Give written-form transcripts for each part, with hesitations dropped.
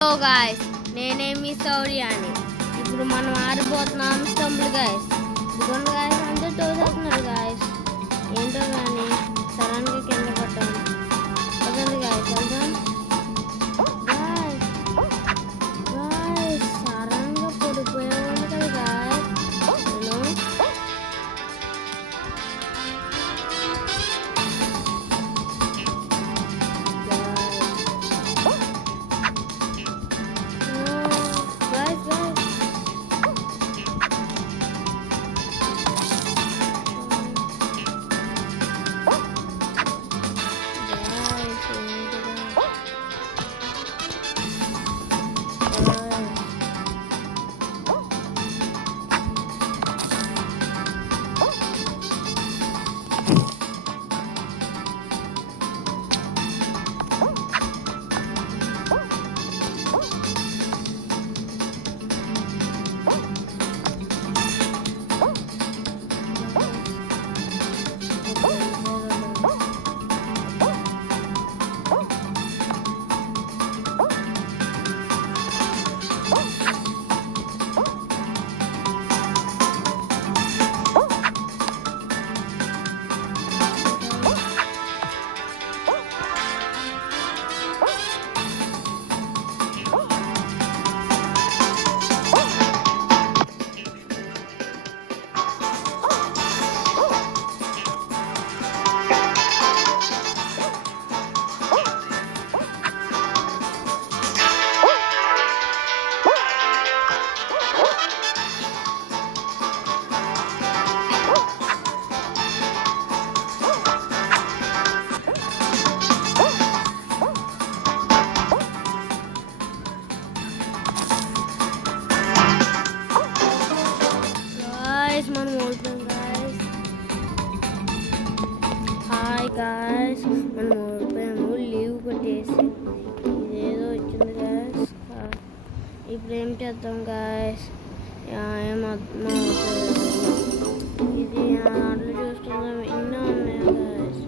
Hello guys, నేనే మీ సౌర్యాని. ఇప్పుడు మనం ఆడిపోతున్నాం స్టంబుల్ గాయస్. ఇదిగోండి గాయస్, అందరూ తోసేస్తున్నారు గాయస్. ఏంటో కానీ సడన్గా కింద పడ్డాం. వదండి గాయస్, వెళ్దాం గాయస్. గాయస్ సడన్గా పడిపోయేవాళ్ళు కదా గాయస్. నేను గాయస్ గాయస్ గాయస్ మనం ఓడిపోయాం గాయస్. హాయ్ గాయస్, మనం ఓడిపోయాము. లీవ్ కొట్టేసి ఇదేదో వచ్చింది గాయస్. ఇప్పుడు ఏం చేద్దాం గాయస్? ఏం అర్థం అవ్వట్లేదు. ఇది ఆటలు చూసుకుందాం. ఎన్నో ఉన్నాయి గాయస్.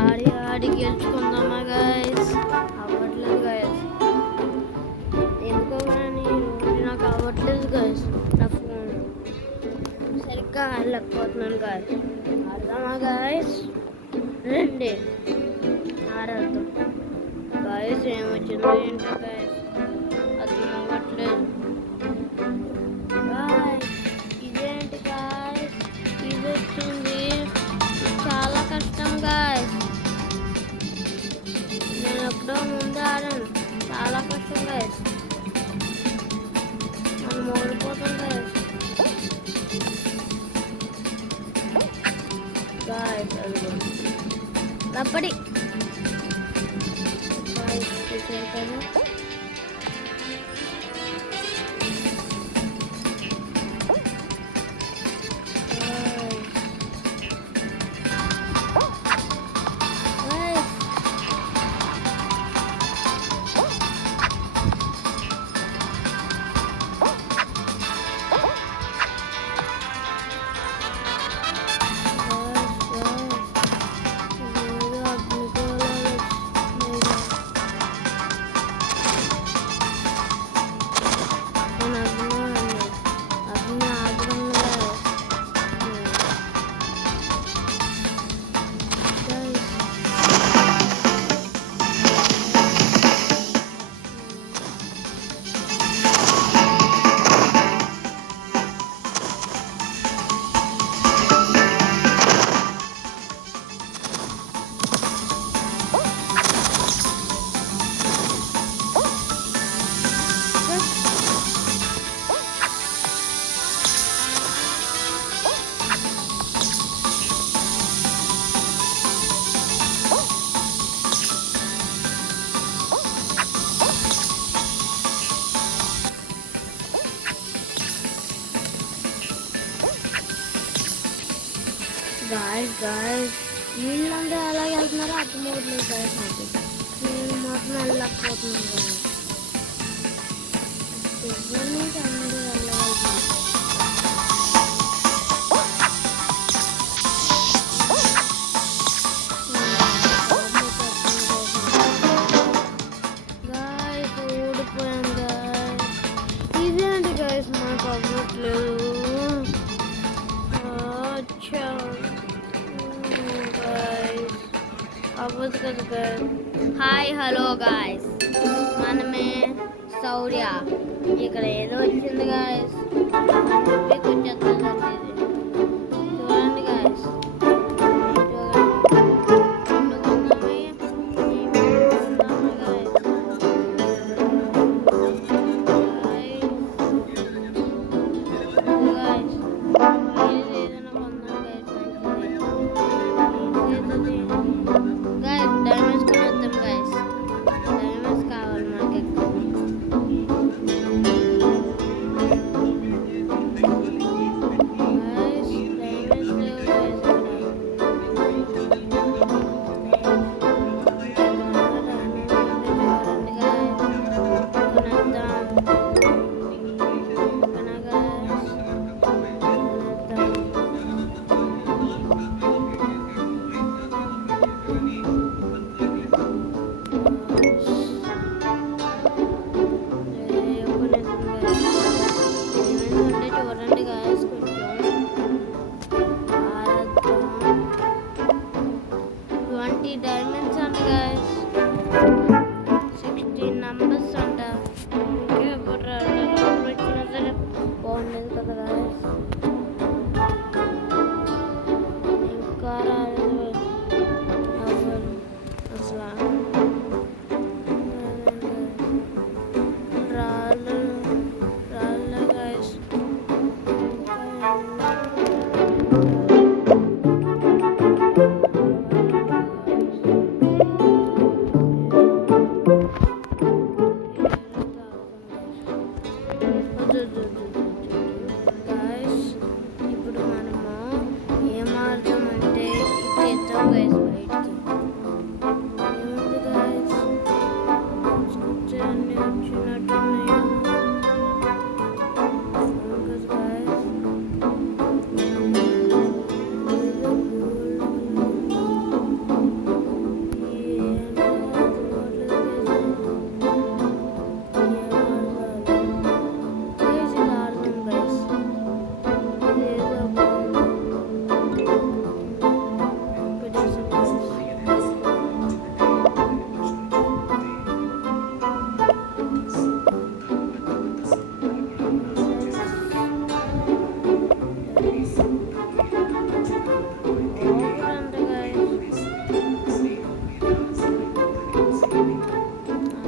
ఆడి ఆడి గెలుచుకుందామా గాయస్? అవ్వట్లేదు గాయస్. ఎందుకో కానీ రోజు నాకు అవ్వట్లేదు గాయస్. నా ఫోన్ సరిగ్గా ఆడలేకపోతున్నాను గాయస్. ఆడదామా గాయస్? రండి ఆడేద్దాం గాయస్. ఏమొచ్చిందో ఏంటో గాయస్, అర్థం అవ్వట్లేదు గాయస్. ఇదేంటి గాయస్, ఇది వచ్చింది. చాలా కష్టం గాయస్. నేను ఎప్పుడో ముందు ఆడాను. చాలా కష్టం గాయస్. మనం ఓడిపోతాం గాయస్. గాయస్ అదిగో కబడ్డీ గాయస్, చూసారు కదా. గాయస్ గాయస్ వీళ్ళందరూ ఎలా వెళ్తున్నారో అర్థం అవ్వట్లేదు గాయస్. నాకు నేను మాత్రం వెళ్ళలేకపోతున్నాను గాయస్. ఎవరి నుంచి అందరూ వెళ్ళగలుగుతున్నారు. గాయస్ ఓడిపోయాం కదా guys. హాయ్ హలో గాయస్, మనమే సౌర్య. ఇక్కడ ఏదో వచ్చింది గాయస్, మీకు వచ్చేస్తుందండి ఇది. చూడండి గాయస్, చూడండి గాయస్, కొంచెం 20 డైమండ్స్ అంట గాయస్, 16 నంబర్స్ అంట. ఇంకా పెట్టినా సరే బాగుండేది కదా గాయస్. ఇంకా రాలేదు అసలు రాళ్ళు రాళ్ళ గాయస్. గాయస్ ఇప్పుడు మనము ఏం ఆడతామంటే ఇచ్చేద్దాం గాయస్ బయటికి. ఏముంది గాయస్, అన్నీ వచ్చినట్టున్నాయి గాయస్.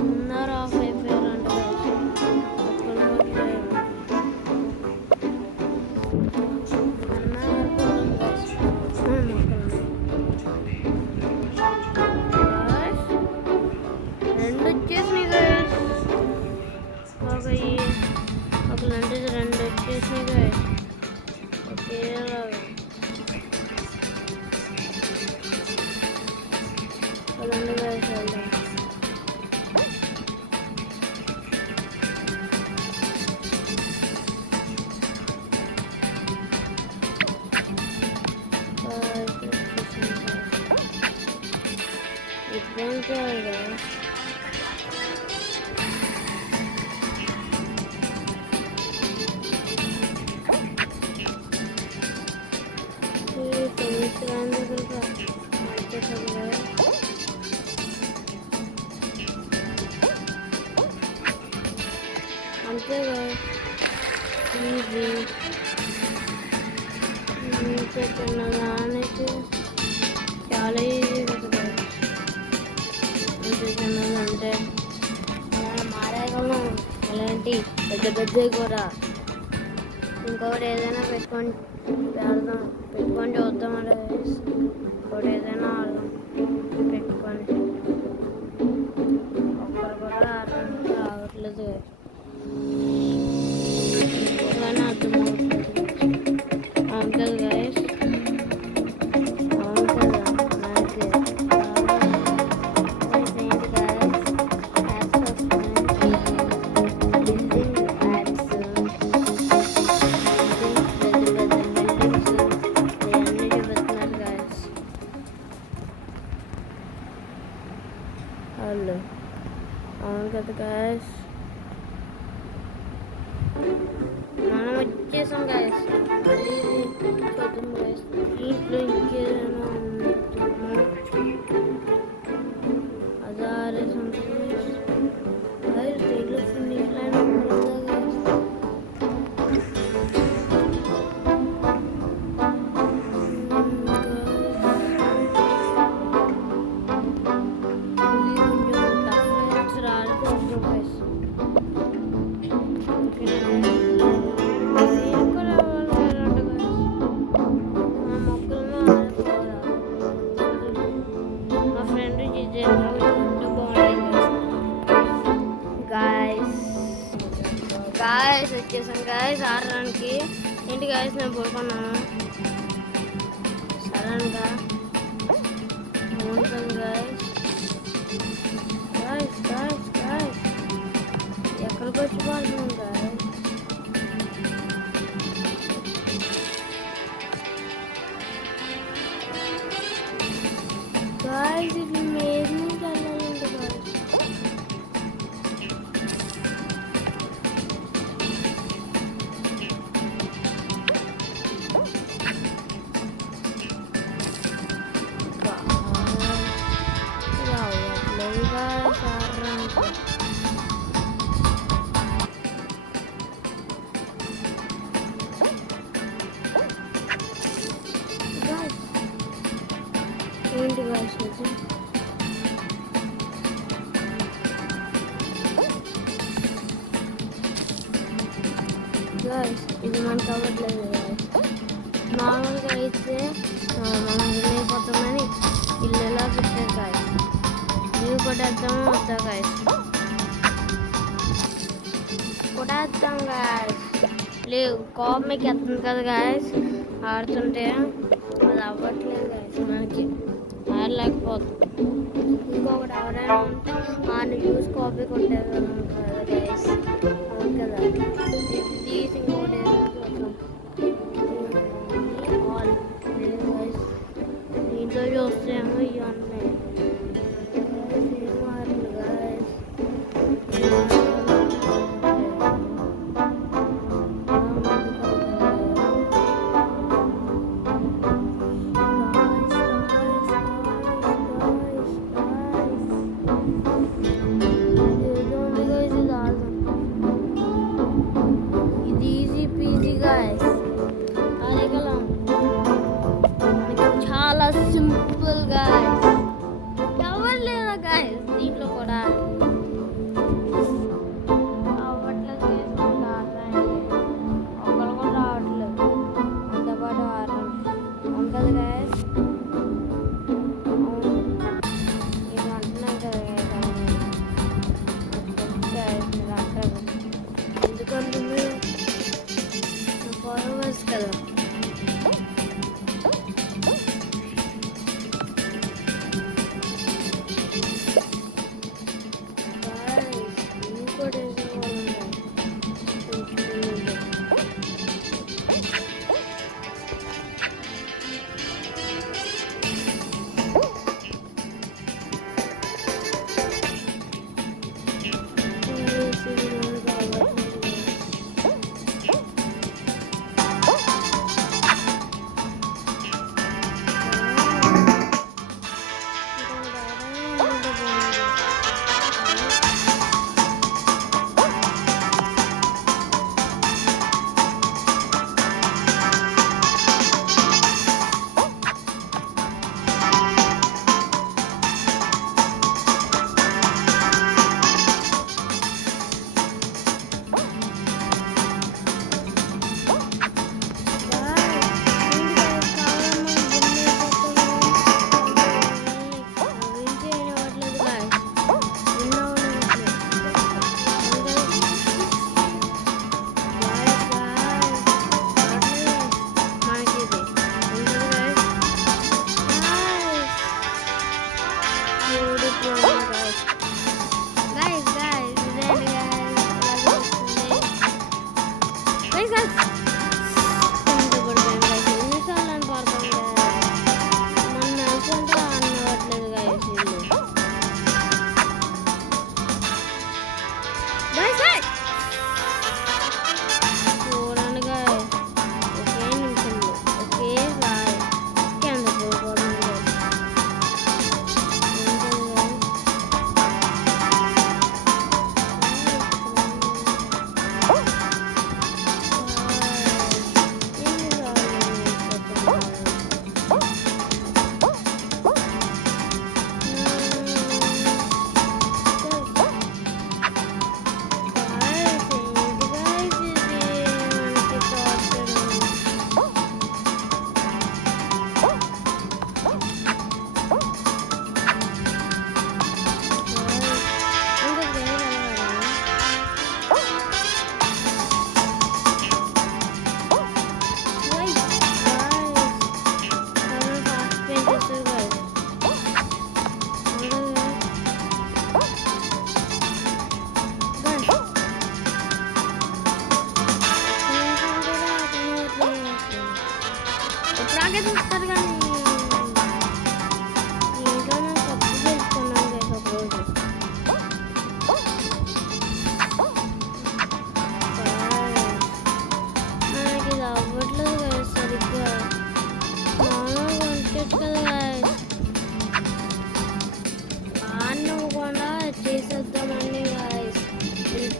అందరూ ఆఫ్ అయిపోయారంట గాయస్. రెండు వచ్చేసినాయి గాయస్, ఒకలాంటిది రెండు వచ్చేసినాయి గాయస్ ఒకేలాగా. అదండి గాయస్ వెళ్దాం. ఇప్పుడేం చేయాలి గాయస్? అంతే గాయస్, ఈజీ. చిన్నదానికి చాలా ఈజీ కదా అంటే మారేయగలం. ఇలాంటి పెద్ద పెద్దవి కూడా ఇంకొకటి ఏదైనా పెట్టుకొని ఆడదాం, పెట్టుకొని చూద్దామంటే ఇంకోటి ఏదైనా ఆడదాం పెట్టుకొని. ఒక్కరు కూడా ఆడడానికి రావట్లేదు కానీ అర్థమవుతుంది. అవును కదా గాయస్, అవును కదా. అయితే వాళ్ళు అవును కదా గాయస్, మనం వచ్చేసాం గాయస్. మళ్ళీ చూద్దాం గాయస్, ఇంట్లో ఇంకేదైనా There is something else. Guys, they look finish line of guys. Guys వచ్చేసాను గాయస్ ఆడడానికి. ఏంటి గాయస్ నేను పడుకున్నాను సడన్గా. అవును గాయస్. గాయస్ గాయస్ గాయస్ ఎక్కడికి వచ్చి పడుతున్నాను గాయస్. గాయస్ ఇది మేజ్ నుంచి వెళ్ళాలండి గాయస్. ఏంటి గాయస్ ఇది? గాయస్ ఇది మనకు అవ్వట్లేదు గాయస్. నార్మల్గా అయితే మనం వెళ్ళిపోతామని ఇల్లు ఎలా పెట్టారు గాయస్. ఇవి కొట్టేద్దాము వద్దా గాయస్? కొట్టేద్దాం గాయస్. లేవు కోపం మీకు ఎత్తుంది కదా గాయస్ ఆడుతుంటే. అది అవ్వట్లేదు గాయస్ మనకి ఆడలేకపోతుంది. ఇంకొకటి ఎవరైనా ఉంటే ఆయన యూస్ కాపీ కొట్టేది కదా గైస్. అవును కదా. ప్లీజ్ ఇంకోటి దీంట్లో చూస్తేమో ఇవన్నీ గైస్. చాలా సింపుల్ గాయస్. ఎవరు లేదా గాయస్ దీంట్లో కూడా అవ్వట్లేదు గాయస్. ఒకళ్ళు కూడా రావట్లేదు అంతో పాటు ఆడడానికి. అవును కదా గాయస్. అవును ఇది అంటున్నాను కదా గాయస్. మీరు అంటారు ఎందుకంటే మీరు ఫాలోవర్స్ కదా.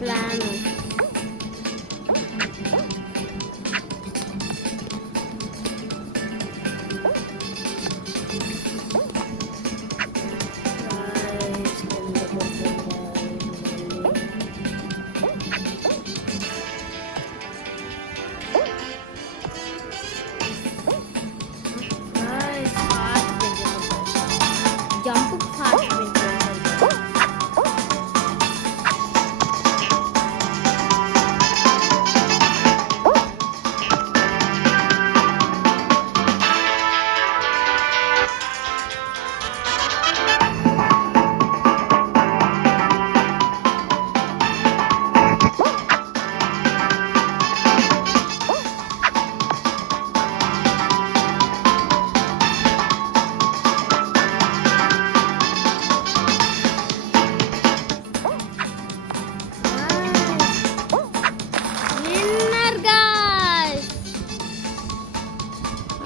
ప్లాన్. జంప్ ఫాస్ట్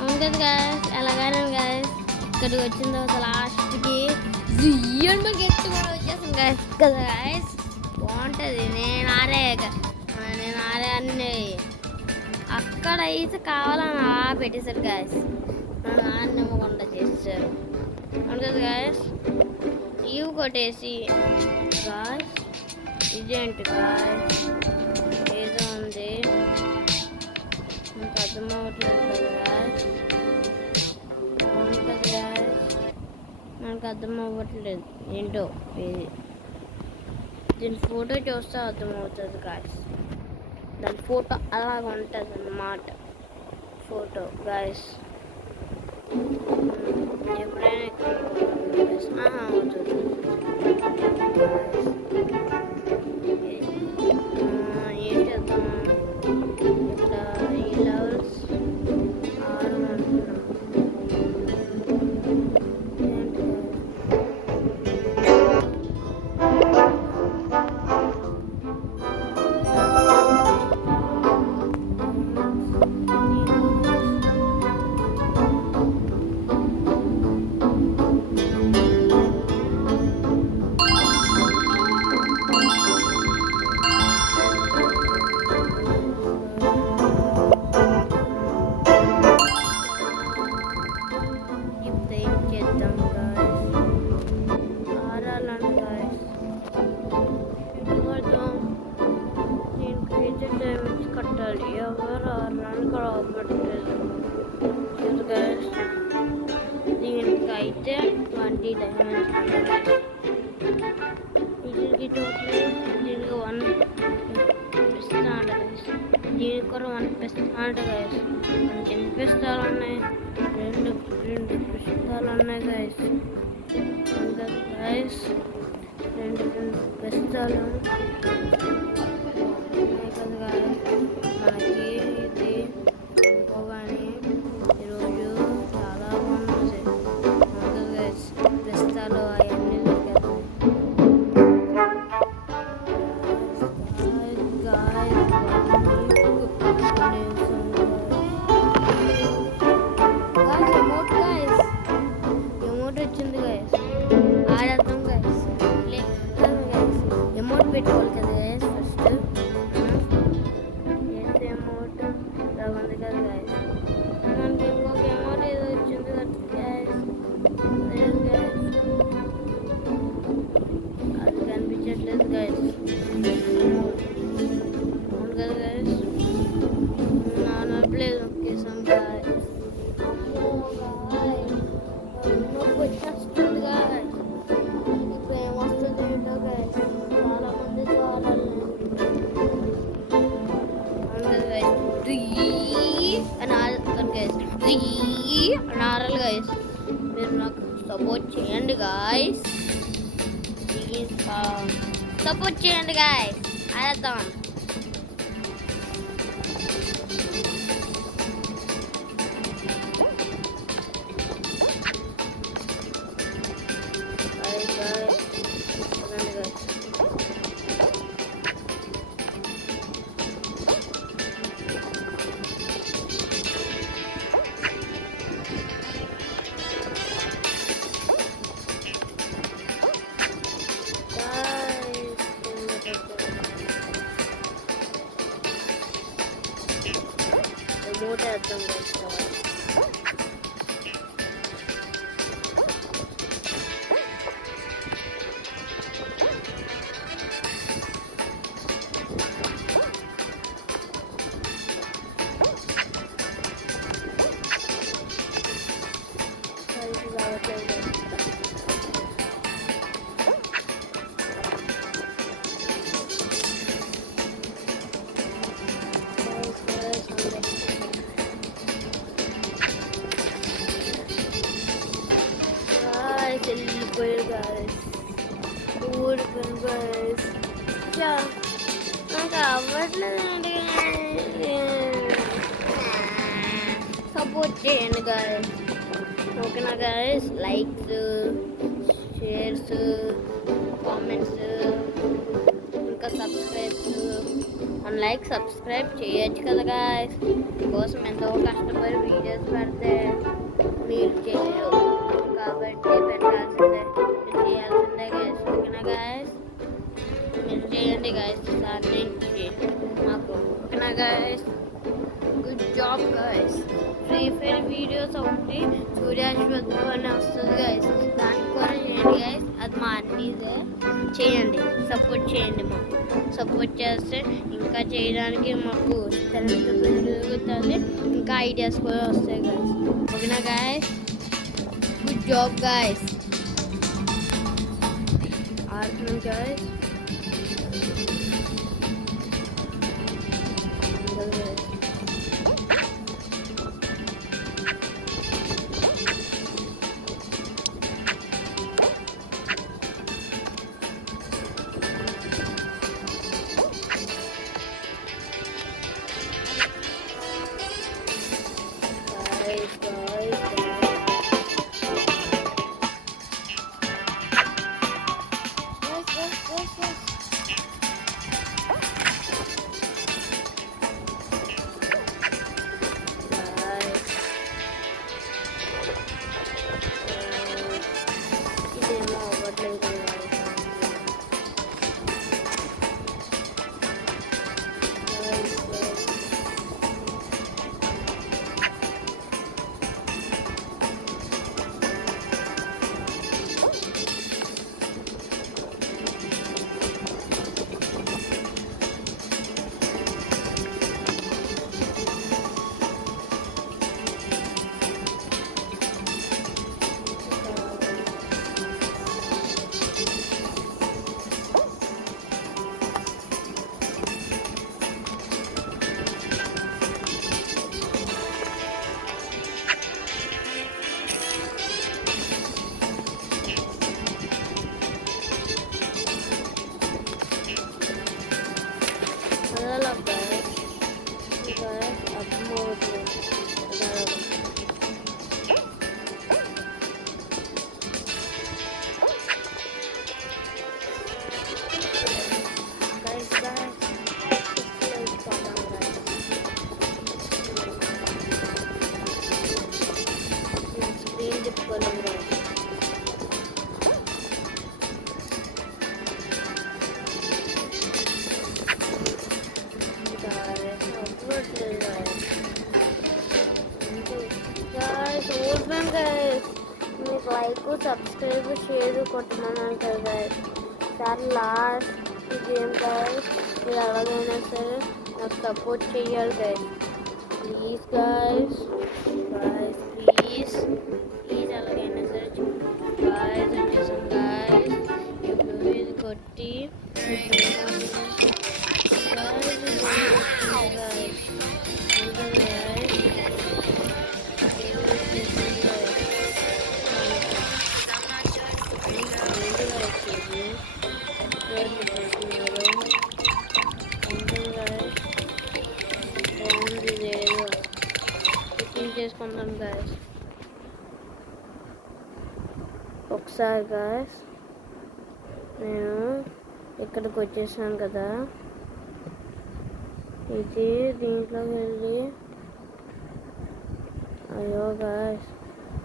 ఉంటుంది గాయస్. ఎలాగైనా గాయస్ ఇక్కడికి వచ్చిన తర్వాత లాస్ట్కి గెట్టి కూడా వచ్చేసింది గాయస్ కదా గాయస్. బాగుంటుంది. నేను ఆరే అన్నీ అక్కడ అయితే కావాలని అలా పెట్టేశారు గాయస్. నన్ను ఆడినివ్వకుండా చేశారు ఉంటుంది గాయస్. ఇవి కొట్టేసి గాయస్ ఇదేంటి గాయస్ ఏదో ఉంది ఇంకా అర్థం అవ్వట్లేదు కదా నాకు అర్థం అవ్వట్లేదు ఏంటో ఇది. దీని ఫోటో చూస్తే అర్థమవుతుంది గాయస్. దాని ఫోటో అలాగ ఉంటుంది అన్నమాట. ఫోటో గాయస్ ఎప్పుడైనా అవుతుంది. ఏం చేద్దాం ఇక్కడ ఈ లెవెల్స్ ఆడమంటున్నాం. కట్టాలి ఎవరు అన్నానికి రాబట్టలేదు దీనికి అయితే 20 డైమండ్స్. దీనికి టోటల్ దీనికి 1 పిస్తా అంట గైస్. దీనికి కూడా 1 పిస్తా అంట గైస్. మనకి ఎన్ని పిస్తాలు ఉన్నాయి? రెండు పిస్తాలు ఉన్నాయి గైస్. ఇంకా గైస్ రెండు పిస్తాలు మనకి ఇది ఇంకోగాని ఈరోజు చాలా బాగుంది. పిస్తాలు అవన్నీ ఎమౌంట్ వచ్చింది గైస్. ఆడేద్దాం గైస్. ఎమౌంట్ పెట్టుకోవాలి కదా గైస్. ఫస్ట్ అమౌంట్ ఉంది కదా గైస్. మనకి ఇంకొక అమౌంట్ ఏదో వచ్చింది కదా గైస్. అది కనిపించట్లేదు గైస్. అవును కదా గైస్. నడపలేదు ఒకేసాం గైస్. నొప్పి వచ్చేస్తుంది గైస్. ఇప్పుడు ఏమొస్తుంది ఏంటో గైస్. చాలా మంది చూడాలి అనారాలు గైస్. మీరు నాకు సపోర్ట్ చేయండి గాయస్. సపోర్ట్ చేయండి గాయస్. ఆడతాం. మూత వేద్దాం గైస్. వెళ్ళిపోయారు గాయస్, ఊడిపోయారు గాయస్. నాకు అవ్వట్లేదండి. సపోర్ట్ చేయండి గాయస్, ఓకేనా గాయస్? లైక్స్, షేర్స్, కామెంట్స్, ఇంకా సబ్స్క్రైబ్స్. సబ్స్క్రైబ్ చేయొచ్చు కదా గాయస్. మీకోసం ఎంతో కష్టపడి వీడియోస్ పెడితే మీరు చేయరు కాబట్టి పెట్టాల్సిందే, మీరు చేయాల్సిందే గాయస్, ఓకేనా గాయస్? మీరు చేయండి గాయస్ ఈసారి నుంచి మాకు, ఓకేనా guys? Good job guys. Free fire videos ఒకటి సూర్యాశ్వత్ అని వస్తుంది గాయస్, దానికి కూడా చేయండి గాయస్. అది మా అన్నీదే, చేయండి, సపోర్ట్ చేయండి. మాకు సపోర్ట్ చేస్తే ఇంకా చేయడానికి మాకు స్ట్రెంత్ పెరుగుతుంది, ఇంకా ఐడియాస్ కూడా వస్తాయి గాయస్, ఓకేనా గాయస్? Good job guys. ఆడుతున్నాం గాయస్. మీకు లైక్, సబ్స్క్రైబ్, షేర్ కొట్టమన్నాను కదా guys. Sir last game guys, మీరు ఎలాగైనా సరే నాకు సపోర్ట్ చేయాలి guys. Please guys, guys please please ఎలాగైనా సరే గైస్ వచ్చేసాం గైస్. ఇప్పుడు ఇది కొట్టి చేసుకుందాం గాయస్. ఒకసారి గాయస్ నేను ఇక్కడికి వచ్చేసాను కదా, ఇది దీంట్లోకి వెళ్ళి అయ్యో గాయస్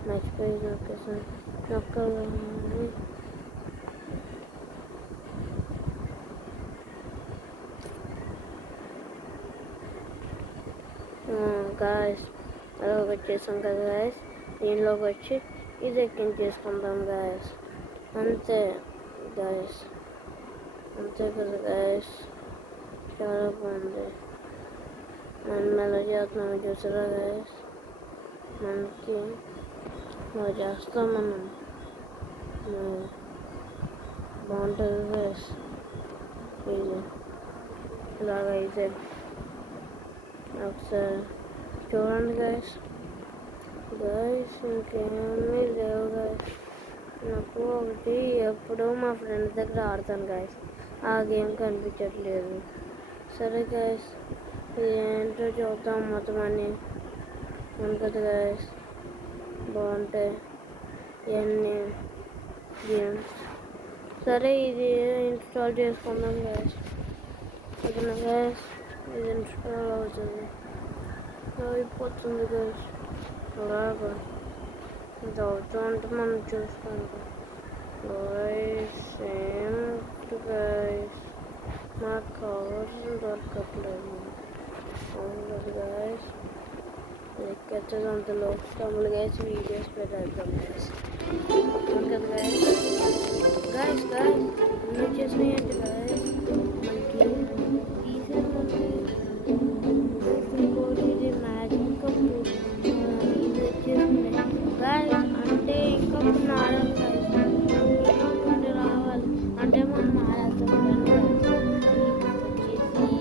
మర్చిపోయి నొక్కేసాను. నొక్కగానే గాయస్. అదొకటి వచ్చేసాం కదా గాయస్. దీనిలోకి వచ్చి ఇది ఎక్కించేసుకుందాం గాయస్. అంతే గాయస్, అంతే కదా గాయస్. చాలా బాగుంది. మనం ఎలా చేస్తున్నామో చూసారా గాయస్. మనకి అలా చేస్తాం మనం. బాగుంటుంది గాయస్. ఇది ఇలాగైతే ఒకసారి చూడండి గాయస్. గాయస్ ఇంకేమీ లేవు గాయస్. నాకు ఒకటి ఎప్పుడో మా ఫ్రెండ్ దగ్గర ఆడతాను గాయస్. ఆ గేమ్ కనిపించట్లేదు. సరే గాయస్, ఇది ఏంటో చూద్దాం మొత్తం అన్నీ ఉంటుంది గాయస్. బాగుంటాయి ఇవన్నీ గేమ్స్. సరే ఇది ఇన్స్టాల్ చేసుకుందాం గాయస్. ఓకేనా గాయస్, ఇది ఇన్స్టాల్ అవుతుంది, అయిపోతుంది గాయస్. అలాగా ఇది అవుతూ ఉంటే మనం చూసుకుంటాం గాయస్. ఏంటి గాయస్, నాకు కావాల్సిన దొరకట్లేదు. అవును కదా గాయస్, ఎక్కేది అంతలో తమ్ముడు గాయస్ వీడియోస్ పెట్టేద్దాం గాయస్. అవును కదా గాయస్. గాయస్ గాయస్ అన్నీ వచ్చేసినాయి అంటే గాయస్. మనకి తీసేది ఇంకోటి ఇది మ్యాజిక్ కప్పు ఇది వచ్చేసింది గాయస్. అంటే ఇంకా ఆడాలి గాయస్. ఇంకా రావాలి అంటే మనం ఆడేస్తాం వచ్చేసి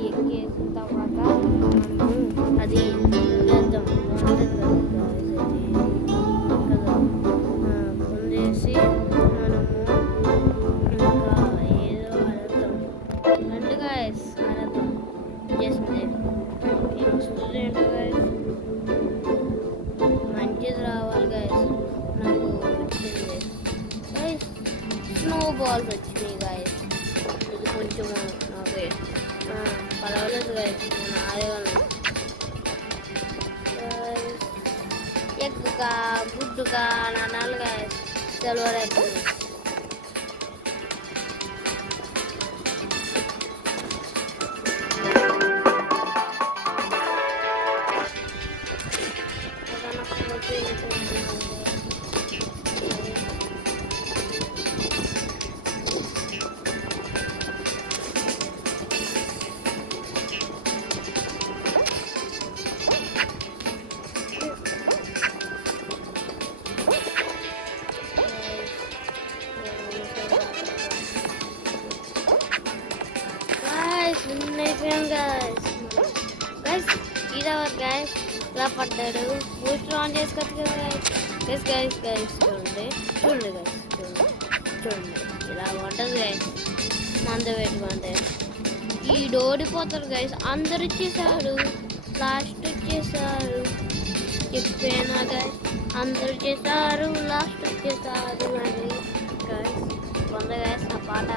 ఎక్కేసిన తర్వాత మనము అది చేద్దాం. బాగుంటుంది కదా గాయస్. అది కదా పొందేసి మనము ఇంకా ఏదో ఆడేద్దాం అంటే గాయస్. ఆడేద్దాం చేసింది ఏమొస్తుంది ఏంటో గాయస్. మంచిది రావాలి గాయస్. నాకు వచ్చింది గాయస్. స్నో బాల్స్ వచ్చినాయి గాయస్. ఇది కొంచెం ఓకే పర్వాలేదు గాయస్. నేను ఆడేవాళ్ళం గాయస్. ఎక్కుగా గుడ్డుగా నాలుగు గాయస్. సిల్వర్ అయిపోయింది. గైస్ ఇదెవరు గైస్ ఇలా పడ్డాడు. బూస్టర్ ఆన్ చేసుకోవచ్చు కదా గైస్. గైస్ గైస్ గైస్ చూడండి చూడండి గైస్ చూడండి ఇలా ఉంటుంది గైస్. మంద పెట్టుకుంటే ఈ ఓడిపోతారు గైస్. అందరు ఇచ్చేసారు, లాస్ట్ వచ్చేసారు. చెప్పానా గైస్, అందరు చేశారు, లాస్ట్ వచ్చేసారు అని గైస్. కొంద గైస్ నా పాట.